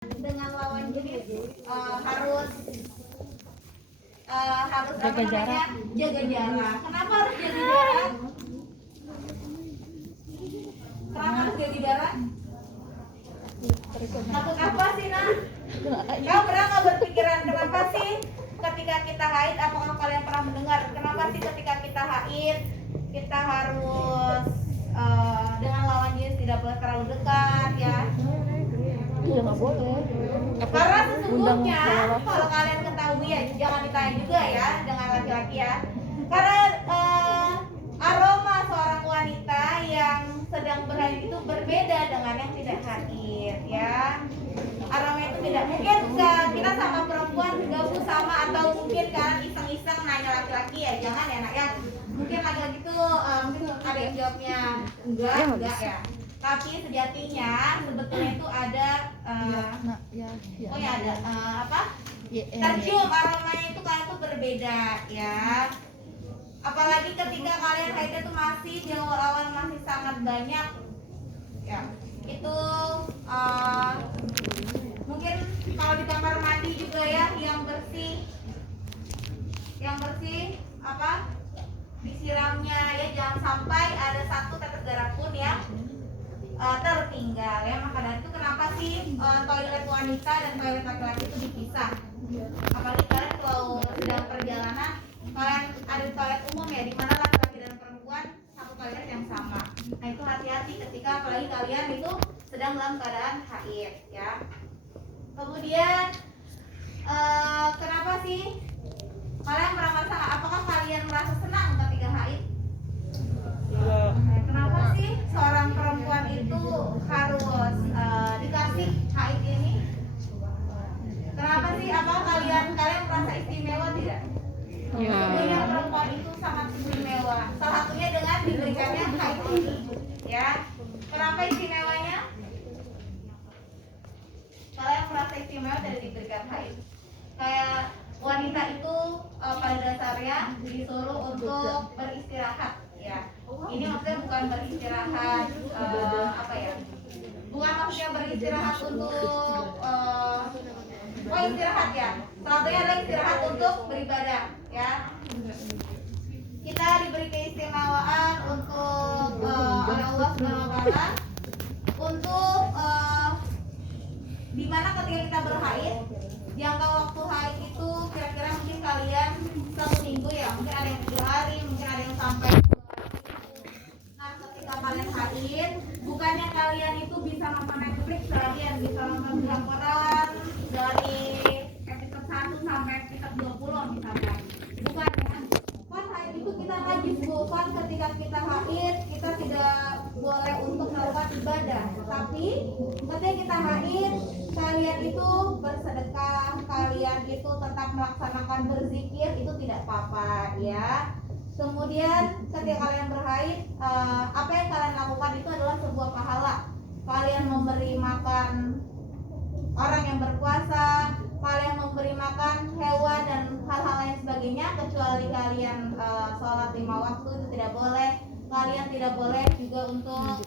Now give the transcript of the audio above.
dengan lawan jenis harus jaga jarak. Jaga jarak. Kenapa harus jaga jarak? Kenapa harus jaga jarak? Takut apa sih, Nak? Kau pernah nggak berpikiran kenapa sih ketika kita haid? Apakah kalian pernah mendengar kenapa sih ketika kita haid kita harus dengan lawan jenis tidak boleh terlalu dekat ya? Iya nggak boleh. Karena sesungguhnya kalau kalian ketahui ya, jangan ditanya juga ya dengan laki-laki ya. Karena aroma seorang wanita yang sedang berhaid itu berbeda dengan yang tidak haid ya. Aroma itu tidak mungkin kita sama perempuan gabung sama, atau mungkin kalian iseng-iseng nanya laki-laki ya, jangan ya Nak ya. Mungkin laki-laki itu mungkin ada yang jawabnya enggak ya. Tapi sejatinya sebetulnya itu ada oh ya ada apa? Tercium aromanya itu kalian tuh berbeda ya. Apalagi ketika kalian haid itu masih di awal-awal masih sangat banyak ya. Itu mungkin kalau di kamar mandi juga ya yang bersih apa? Disiramnya ya, jangan sampai ada satu tetes darah pun yang tertinggal ya. Maka dari itu kenapa sih toilet wanita dan toilet laki-laki itu dipisah? Apalagi kalian kalau sedang perjalanan, kalian ada di toilet umum ya, di mana laki-laki dan perempuan satu toilet yang sama. Nah itu hati-hati ketika apalagi kalian itu sedang dalam keadaan haid ya. Kemudian kenapa sih kalian merasa, apakah kalian merasa senang ketika haid? Kenapa sih seorang perempuan itu harus dikasih haid ini? Kenapa sih? Apa kalian merasa istimewa tidak? Sesungguhnya perempuan itu sangat istimewa. Salah satunya dengan diberikannya haid ini, ya. Kenapa istimewanya? Kalian merasa istimewa dari diberikan haid. Kayak wanita itu pada dasarnya disuruh untuk beristirahat, ya. Ini maksudnya bukan beristirahat apa ya? Bukan maksudnya beristirahat untuk istirahat ya. Satunya adalah istirahat untuk beribadah ya. Kita diberi keistimewaan untuk oleh Allah SWT untuk dimana ketika kita berhaid, jangka waktu haid itu kira-kira mungkin kalian 1 minggu ya, mungkin ada yang 3 hari, mungkin ada yang sampai 2 minggu. Nah ketika kalian haid, bukannya kalian itu bisa nonton Netflix kalian bisa nonton drakoran dari episode 1 sampai episode 20 misalkan. Bukan kan? Kan haid itu kita najis bukan, ketika kita haid kita tidak boleh untuk melakukan ibadah. Tapi ketika kita haid, kalian itu bersedekah, kalian itu tetap melaksanakan berzikir, itu tidak apa-apa ya. Kemudian ketika kalian berhaid, apa yang kalian lakukan itu adalah sebuah pahala. Kalian memberi makan orang yang berpuasa, kalian memberi makan hewan dan hal-hal lain sebagainya, kecuali kalian sholat 5 waktu itu tidak boleh. Kalian tidak boleh juga untuk